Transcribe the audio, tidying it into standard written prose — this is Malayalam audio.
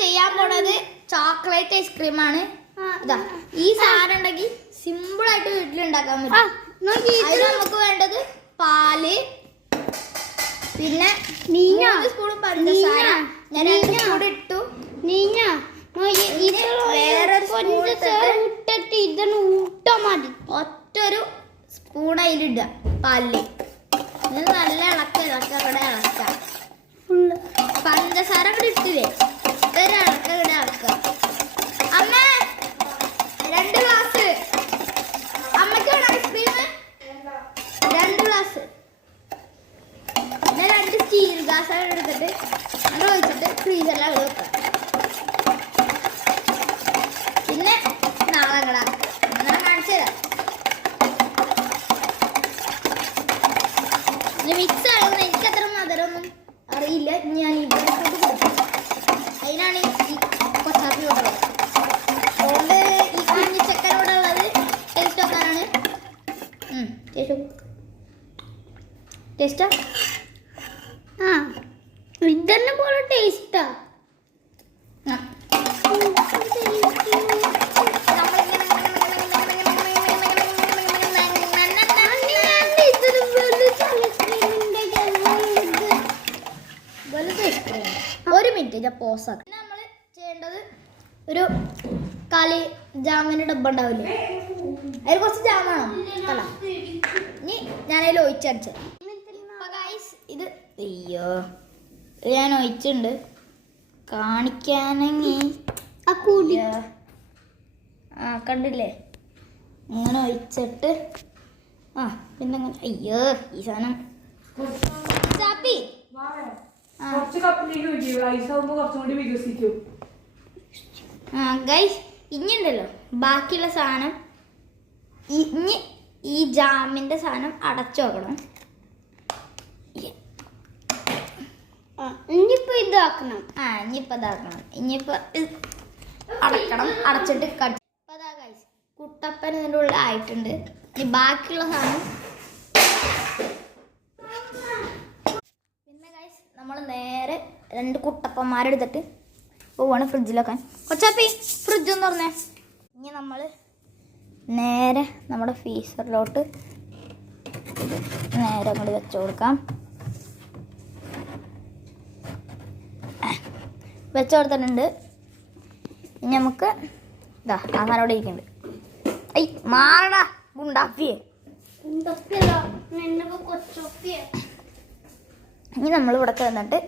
ചെയ്യാൻ പോണത് ചോക്ലേറ്റ് ഐസ്ക്രീമാണ്. ഇതാ ഈ സാധനം ഉണ്ടെങ്കിൽ സിമ്പിൾ ആയിട്ട് വീട്ടിലുണ്ടാക്കാൻ പറ്റും. അതിന് നമുക്ക് വേണ്ടത് പാല്, പിന്നെ 3 സ്പൂൺ പഞ്ചസാര. ഞാൻ 2 സ്പൂൺ ഇട്ടു. ഒറ്റൊരു സ്പൂൺ അതിലിടുക പാലില്. നല്ല ഇളക്ക. പഞ്ചസാര കൂടെ ഇട്ടില്ലേ, ഇതൊരു ഇളക്ക. അമ്മ 2 ഗ്ലാസ്. അമ്മയ്ക്ക് വേണം ഐസ്ക്രീം. 2 ഗ്ലാസ്. പിന്നെ 2 സ്റ്റീൽ ഗ്ലാസ് എടുത്തിട്ട് അത് ഒഴിച്ചിട്ട് ഫ്രീസറിലാണ് വെക്കുക. പിന്നെ നാളെ കാണിച്ചു തരാം. മിക്സ് ആകുമ്പോൾ എനിക്ക് അത്ര മധുരമൊന്നും അറിയില്ല. ഞാൻ ഇവിടെ കൊടുക്കും. അതിനാണ് ഈ കൊച്ചാപ്പി കൊടുക്കുന്നത്. അതുകൊണ്ട് ഈ കുഞ്ഞു ചക്കനോടെ ഉള്ളത് ടേസ്റ്റ് നോക്കാനാണ്. ടേസ്റ്റാ? ഇതന്നെ പോലെ ടേസ്റ്റാ. ഒരു മിനിറ്റ് ഞാൻ പോസാക്കാം. നമ്മൾ ചെയ്യേണ്ടത് ഒരു കാലി ജാമിന് ഡബ്ബ ഉണ്ടാവില്ലേ, അതിൽ കുറച്ച് ജാമാണോ അല്ല. ഇനി ഞാനതിൽ ഒഴിച്ചടിച്ചു. ഇത് അയ്യോ ഞാൻ ഒഴിച്ചിട്ടുണ്ട് കാണിക്കാനെങ്കിൽ കണ്ടില്ലേ, ഇങ്ങനെ ഒഴിച്ചിട്ട് പിന്നെ അയ്യോ ഈ സാധനം ചാപ്പി ഗൈസ്. ഇനിയുണ്ടല്ലോ ബാക്കിയുള്ള സാധനം, ഇനി ഈ ജാമിന്റെ സാധനം അടച്ചു വെക്കണം. ഇനിയിപ്പോ ഇതാക്കണം. ഇനിയിപ്പോ അടക്കണം. അടച്ചിട്ട് കട്ട്. അതാ ഗൈസ്, കുട്ടപ്പൻ ഇതിൻ്റെ ഉള്ളിൽ ആയിട്ടുണ്ട്. ഇനി ബാക്കിയുള്ള സാധനം പിന്നെ ഗൈസ് നമ്മൾ നേരെ 2 കുട്ടപ്പന്മാരെടുത്തിട്ട് പോവാണ് ഫ്രിഡ്ജിലൊക്കെ. കൊച്ചാപ്പി ഫ്രിഡ്ജ് എന്ന് പറഞ്ഞേ. ഇനി നമ്മൾ നേരെ നമ്മുടെ ഫ്രീസറിലോട്ട് നേരെ അങ്ങോട്ട് വെച്ച് കൊടുക്കാം. വെച്ച് കൊടുത്തിട്ടുണ്ട്. ഇനി നമുക്ക് ഇതാ ആ സാധനം ഇരിക്കുന്നുണ്ട്. ഐ മാറടാ ഗുണ്ടാപ്പിയെ. ഇനി നമ്മൾ ഇവിടെ വന്നിട്ട്